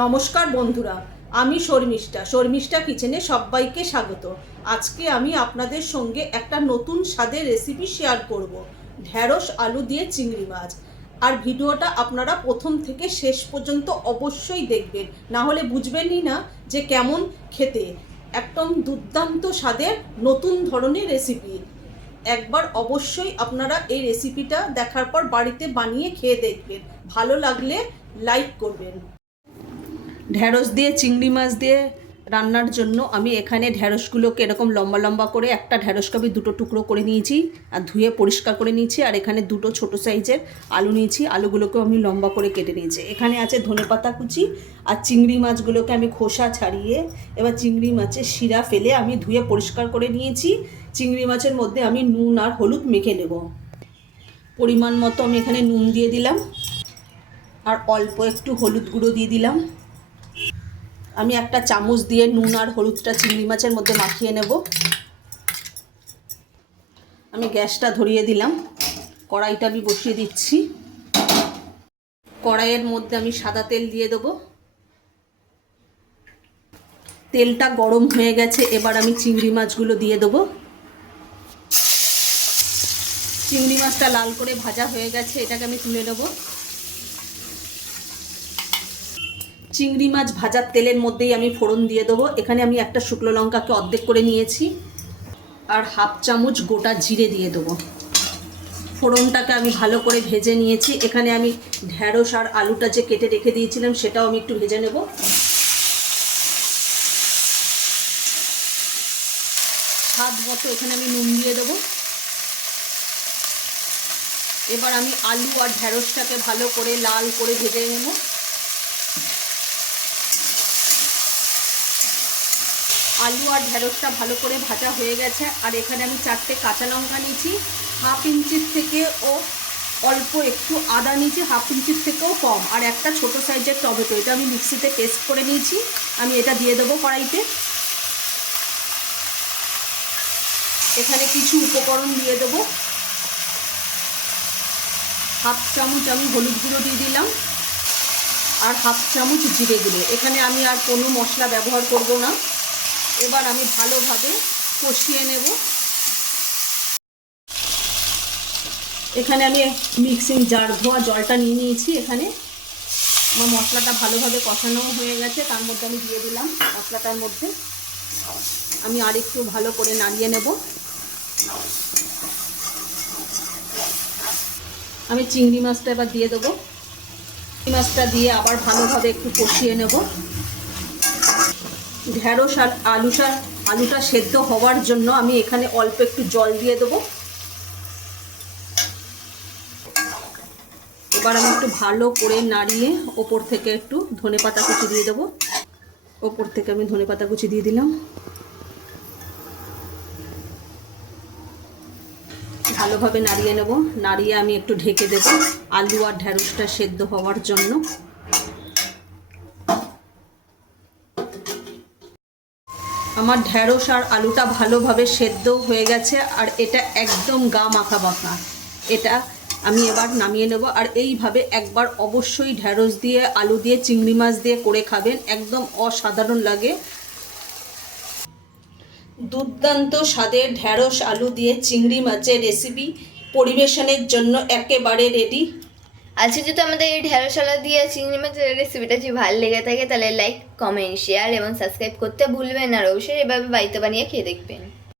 নমস্কার বন্ধুরা, আমি শর্মিষ্ঠা কিচেনে সবাইকে স্বাগত। আজকে আমি আপনাদের সঙ্গে একটা নতুন স্বাদের রেসিপি শেয়ার করব, ঢ্যাঁড়স আলু দিয়ে চিংড়ি মাছ। আর ভিডিওটা আপনারা প্রথম থেকে শেষ পর্যন্ত অবশ্যই দেখবেন, না হলে বুঝবেনই না যে কেমন খেতে। একদম দুর্দান্ত স্বাদের নতুন ধরনের রেসিপি। একবার অবশ্যই আপনারা এই রেসিপিটা দেখার পর বাড়িতে বানিয়ে খেয়ে দেখবেন, ভালো লাগলে লাইক করবেন। ঢ্যাঁড়স দিয়ে চিংড়ি মাছ দিয়ে রান্নার জন্য আমি এখানে ঢ্যাঁড়সগুলোকে এরকম লম্বা লম্বা করে, একটা ঢ্যাঁড়সকে আমি দুটো টুকরো করে নিয়েছি আর ধুয়ে পরিষ্কার করে নিয়েছি। আর এখানে দুটো ছোট সাইজের আলু নিয়েছি, আলুগুলোকেও আমি লম্বা করে কেটে নিয়েছি। এখানে আছে ধনেপাতা কুচি আর চিংড়ি মাছগুলোকে আমি খোসা ছাড়িয়ে এবার চিংড়ি মাছের শিরা ফেলে আমি ধুয়ে পরিষ্কার করে নিয়েছি। চিংড়ি মাছের মধ্যে আমি নুন আর হলুদ মেখে নেব। পরিমাণ মতো আমি এখানে নুন দিয়ে দিলাম আর অল্প একটু হলুদ গুঁড়ো দিয়ে দিলাম। আমি একটা চামচ দিয়ে নুন আর হলুদটা চিংড়ি মাছের মধ্যে মাখিয়ে নেব। আমি গ্যাসটা ধরিয়ে দিলাম, কড়াইটা আমি বসিয়ে দিচ্ছি। কড়াইয়ের মধ্যে আমি সাদা তেল দিয়ে দেবো। তেলটা গরম হয়ে গেছে, এবার আমি চিংড়ি মাছগুলো দিয়ে দেবো। চিংড়ি মাছটা লাল করে ভাজা হয়ে গেছে, এটাকে আমি তুলে নেব। চিংড়ি মাছ ভাজার তেলের মধ্যেই আমি ফোড়ন দিয়ে দেবো। এখানে আমি একটা শুকনো লঙ্কাকে অর্ধেক করে নিয়েছি আর হাফ চামচ গোটা জিরে দিয়ে দেবো। ফোড়নটাকে আমি ভালো করে ভেজে নিয়েছি। এখানে আমি ঢ্যাঁড়স আর আলুটা যে কেটে রেখে দিয়েছিলাম সেটাও আমি একটু ভেজে নেব। স্বাদ মতো এখানে আমি নুন দিয়ে দেবো। এবার আমি আলু আর ঢ্যাঁড়সটাকে ভালো করে লাল করে ভেজে নেব। আলু আর ঢ্যাঁড়সটা ভালো করে ভাজা হয়ে গেছে আর এখানে আমি 4টে কাঁচা লঙ্কা নিয়েছি, হাফ ইঞ্চির থেকে ও অল্প একটু আদা নিয়েছি, হাফ ইঞ্চির থেকেও কম, আর একটা ছোট সাইজের টমেটো, এটা আমি মিক্সিতে পেস্ট করে নিয়েছি। আমি এটা দিয়ে দেবো কড়াইতে। এখানে কিছু উপকরণ দিয়ে দেবো। হাফ চামচ আমি হলুদ গুঁড়ো দিয়ে দিলাম আর হাফ চামচ জিরে গুঁড়ো। এখানে আমি আর কোনো মশলা ব্যবহার করব না। এবার আমি ভালোভাবে কষিয়ে নেব। এখানে আমি মিক্সিং জার ধোয়া জলটা নিয়ে নিয়েছি। এখানে আমার মশলাটা ভালোভাবে কষানো হয়ে গেছে, তার মধ্যে আমি দিয়ে দিলাম মশলাটার মধ্যে। আমি আর একটু ভালো করে নাড়িয়ে নেব। আমি চিংড়ি মাছটা এবার দিয়ে দেবো। চিংড়ি মাছটা দিয়ে আবার ভালোভাবে একটু কষিয়ে নেব। ঢ্যাঁড়স আর আলুটা সেদ্ধ হওয়ার জন্য আমি এখানে অল্প একটু জল দিয়ে দেবো। এবার আমি একটু ভালো করে নাড়িয়ে ওপর থেকে একটু ধনেপাতা কুচি দিয়ে দেবো। ওপর থেকে আমি ধনেপাতা কুচি দিয়ে দিলাম। ভালোভাবে নাড়িয়ে নেব। নাড়িয়ে আমি একটু ঢেকে দেব আলু আর ঢ্যাঁড়সটা সেদ্ধ হওয়ার জন্য। আমার ঢ্যাঁড়স আর আলুটা ভালোভাবে সেদ্ধ হয়ে গেছে আর এটা একদম গা মাখা মাখা। এটা আমি এবার নামিয়ে নেব। আর এইভাবে একবার অবশ্যই ঢ্যাঁড়স দিয়ে আলু দিয়ে চিংড়ি মাছ দিয়ে করে খাবেন, একদম অসাধারণ লাগে। দুর্দান্ত স্বাদের ঢ্যাঁড়স আলু দিয়ে চিংড়ি মাছের রেসিপি পরিবেশনের জন্য একেবারে রেডি। আজকে যদি আমাদের এই ঢ্যাঁড়স আলু দিয়ে চিংড়ি মাছের রেসিপিটা যদি ভালো লেগে থাকে তাহলে লাইক, কমেন্ট, শেয়ার এবং সাবস্ক্রাইব করতে ভুলবেন না। আর অবশ্যই এভাবে বাড়িতে বানিয়ে খেয়ে দেখবেন।